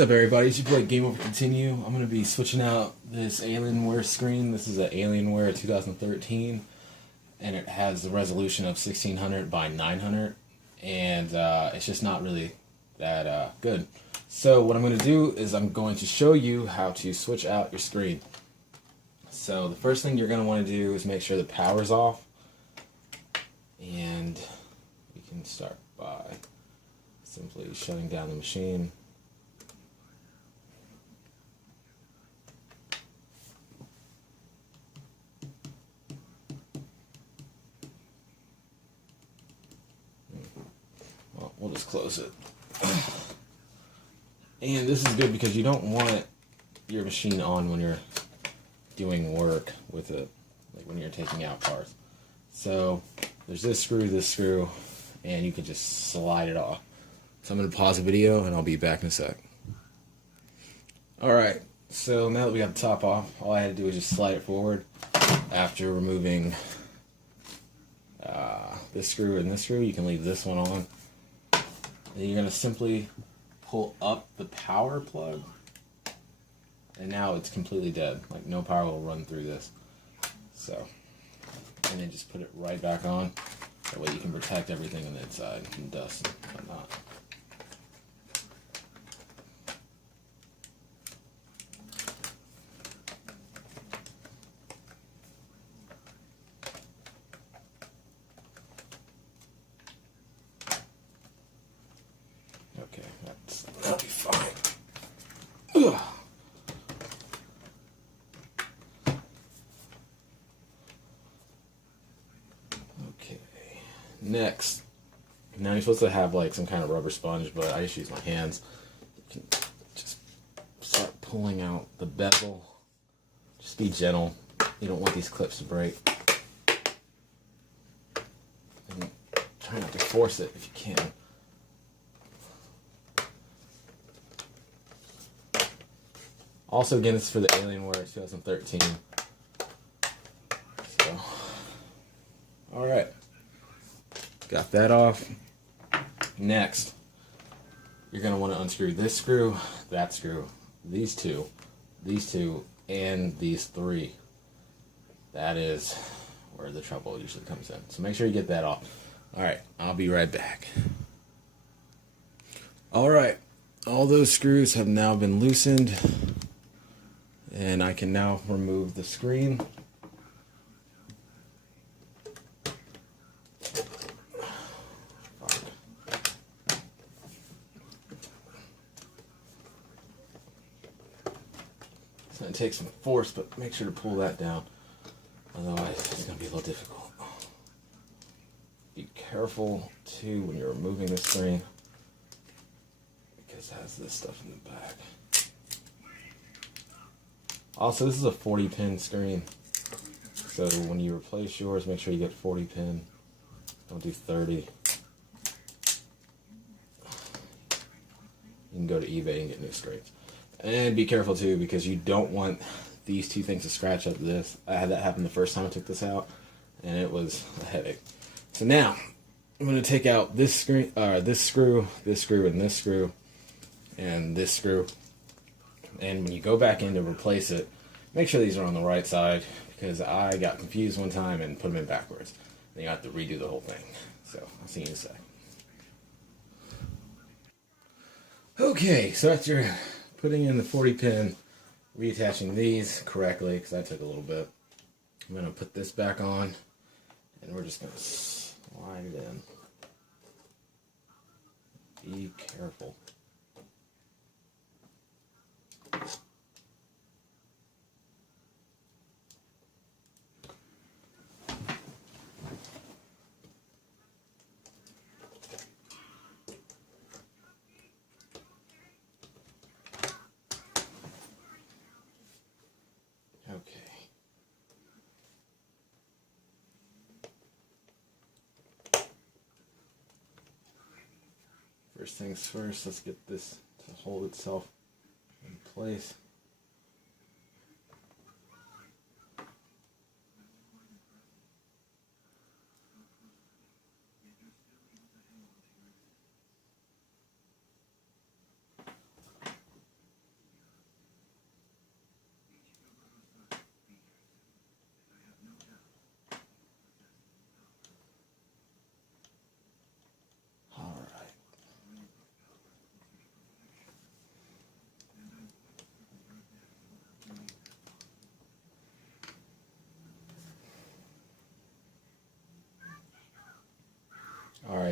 What's up, everybody? It's your boy Game Over Continue. I'm going to be switching out this Alienware screen. This is an Alienware 2013, and it has the resolution of 1600 by 900, and it's just not really that good. So what I'm going to do is I'm going to show you how to switch out your screen. So the first thing you're going to want to do is make sure the power's off, and you can start by simply shutting down the machine. Well, we'll just close it. And this is good because you don't want your machine on when you're doing work with it, like when you're taking out parts. So there's this screw, and you can just slide it off. So I'm going to pause the video and I'll be back in a sec. Alright, so now that we got the top off, all I had to do was just slide it forward after removing this screw and this screw. You can leave this one on. Then you're going to simply pull up the power plug, and now it's completely dead. Like, no power will run through this. So, and then just put it right back on. That way you can protect everything on the inside from dust and whatnot. Okay, that'll be fine. Ugh. Okay, next, now you're supposed to have like some kind of rubber sponge, but I just use my hands. You can just start pulling out the bezel. Just be gentle. You don't want these clips to break. And try not to force it if you can. Also, again, this is for the Alienware 2013. So, alright. Got that off. Next, you're going to want to unscrew this screw, that screw, these two, and these three. That is where the trouble usually comes in. So make sure you get that off. Alright, I'll be right back. Alright, all those screws have now been loosened. And I can now remove the screen. It's going to take some force, but make sure to pull that down. Otherwise, it's going to be a little difficult. Be careful, too, when you're removing the screen, because it has this stuff in the back. Also, this is a 40-pin screen, so when you replace yours, make sure you get 40-pin. Don't do 30. You can go to eBay and get new screens. And be careful, too, because you don't want these two things to scratch up this. I had that happen the first time I took this out, and it was a headache. So now, I'm going to take out this screw, and this screw, and this screw. And when you go back in to replace it, make sure these are on the right side, because I got confused one time and put them in backwards. Then you have to redo the whole thing. So, I'll see you in a sec. Okay, so after putting in the 40-pin, reattaching these correctly, because that took a little bit, I'm going to put this back on, and we're just going to slide it in. Be careful. Okay. First things first, let's get this to hold itself in place.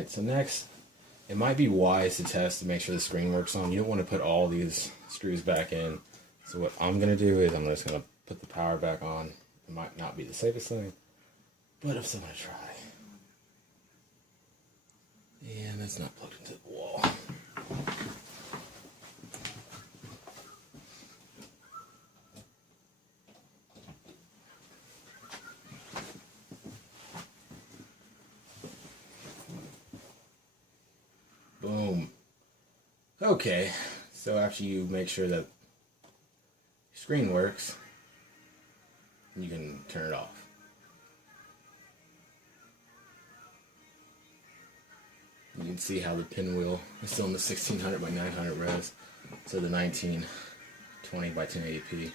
Alright, so next, it might be wise to test to make sure the screen works on. You don't want to put all these screws back in. So what I'm going to do is I'm just going to put the power back on. It might not be the safest thing, but I'm still going to try. And that's not plugged into the wall. Boom. Okay, so after you make sure that your screen works, you can turn it off. You can see how the pinwheel is still in the 1600 by 900 res, so the 1920 by 1080p.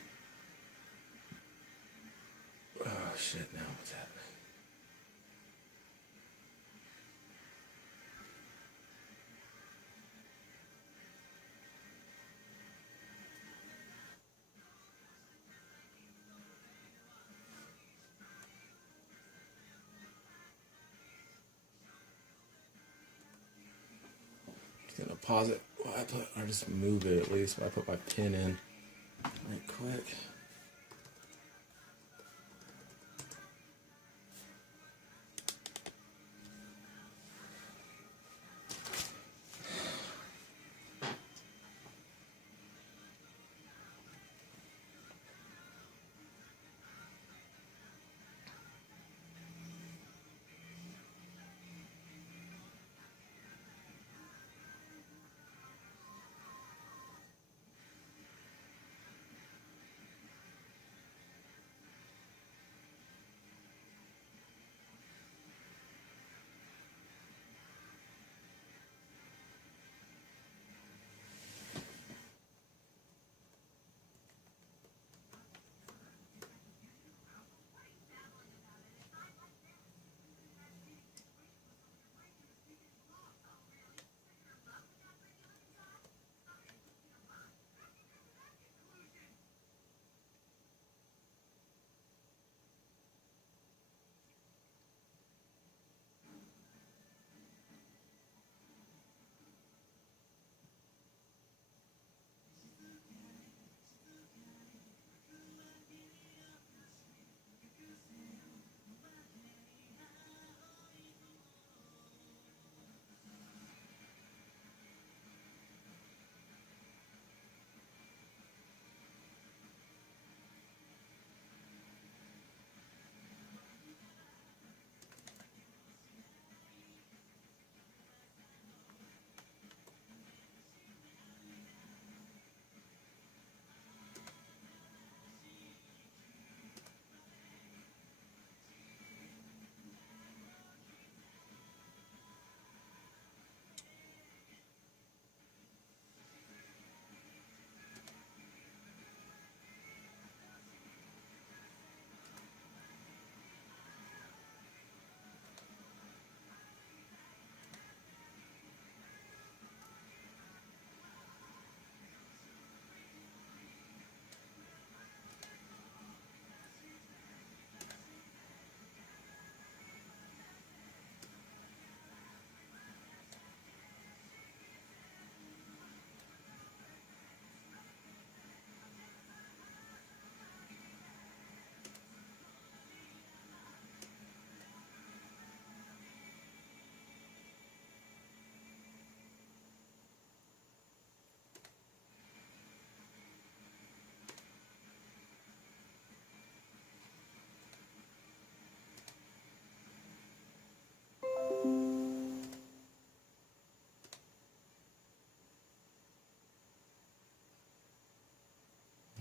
Oh shit, now what's happening? Just gonna pause it while or just move it at least while I put my pin in right quick.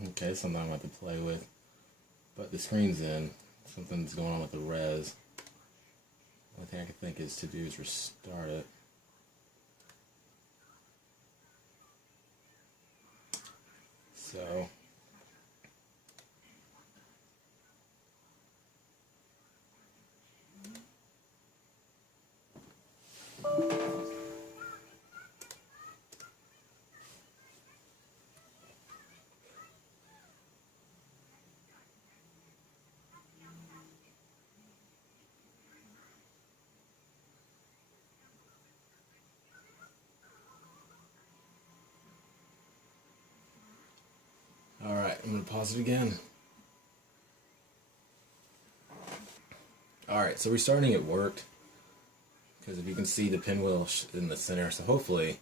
Okay, something I'm going to have to play with. But the screen's in. Something's going on with the res. The only thing I can think is to do is restart it. So pause it again. Alright, so restarting it worked. Because if you can see the pinwheel in the center, so hopefully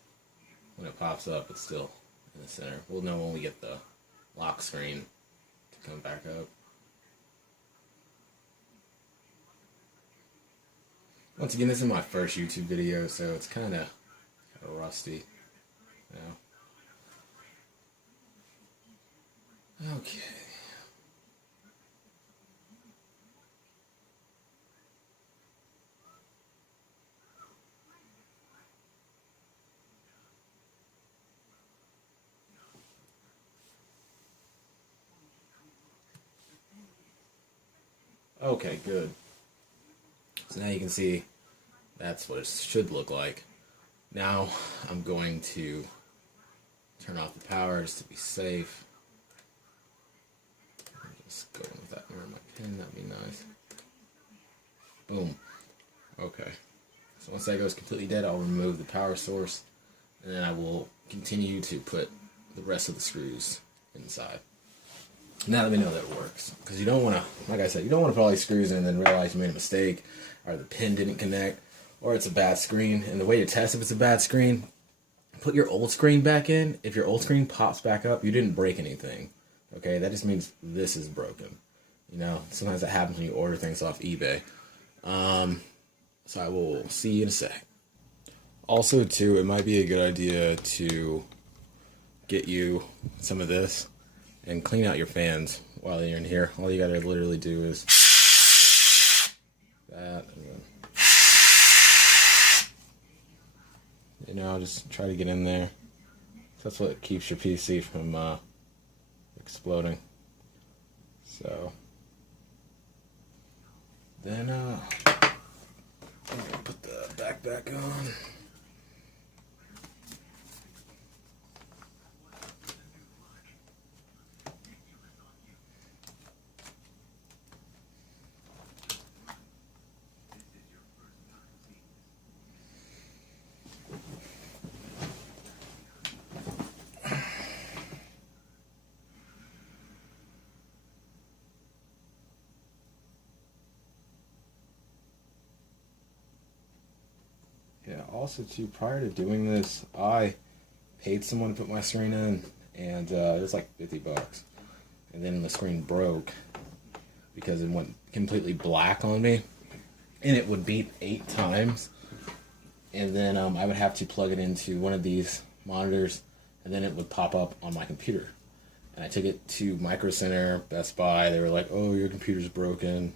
when it pops up it's still in the center. We'll know when we get the lock screen to come back up. Once again, this is my first YouTube video, so it's kind of rusty. Yeah. Okay. Okay, good. So now you can see that's what it should look like. Now I'm going to turn off the power just to be safe. Just go with that near my pin, that'd be nice. Boom. Okay. So once that goes completely dead, I'll remove the power source, and then I will continue to put the rest of the screws inside. Now that we know that it works. Because you don't want to, like I said, you don't want to put all these screws in and then realize you made a mistake, or the pin didn't connect, or it's a bad screen. And the way to test if it's a bad screen, put your old screen back in. If your old screen pops back up, you didn't break anything. Okay, that just means this is broken. You know, sometimes that happens when you order things off eBay. So I will see you in a sec. Also, too, it might be a good idea to get you some of this and clean out your fans while you're in here. All you gotta literally do is that. You know, just try to get in there. That's what keeps your PC from exploding. So then I'm gonna put the back on. Yeah, also too, prior to doing this, I paid someone to put my screen in, and it was like 50 bucks. And then the screen broke because it went completely black on me, and it would beep 8 times. And then I would have to plug it into one of these monitors, and then it would pop up on my computer. And I took it to Micro Center, Best Buy. They were like, "Oh, your computer's broken,"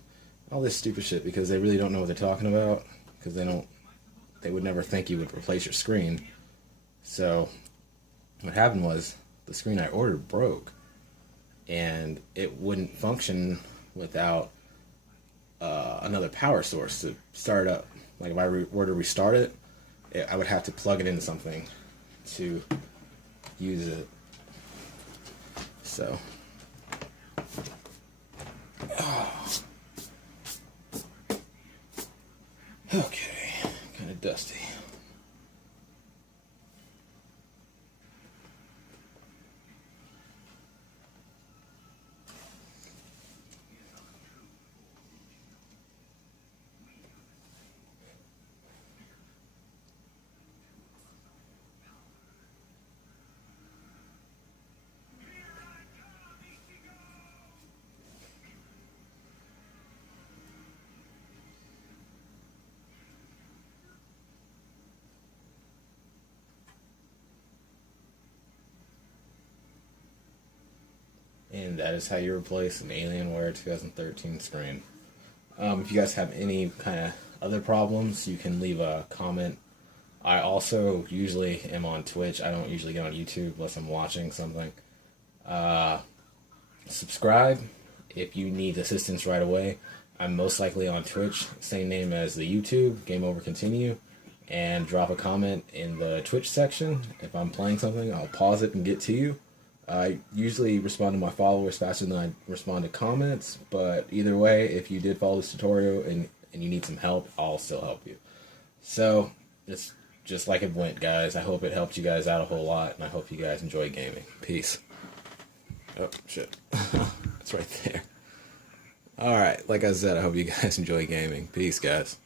all this stupid shit, because they really don't know what they're talking about, because they would never think you would replace your screen. So what happened was the screen I ordered broke, and it wouldn't function without another power source to start it up. Like if I were to restart it, I would have to plug it into something to use it. So okay, kind of dusty. And that is how you replace an Alienware 2013 screen. If you guys have any kind of other problems, you can leave a comment. I also usually am on Twitch. I don't usually get on YouTube unless I'm watching something. Subscribe if you need assistance right away. I'm most likely on Twitch, same name as the YouTube, Game Over Continue. And drop a comment in the Twitch section. If I'm playing something, I'll pause it and get to you. I usually respond to my followers faster than I respond to comments, but either way, if you did follow this tutorial and you need some help, I'll still help you. So, it's just like it went, guys. I hope it helped you guys out a whole lot, and I hope you guys enjoy gaming. Peace. Oh, shit. It's right there. Alright, like I said, I hope you guys enjoy gaming. Peace, guys.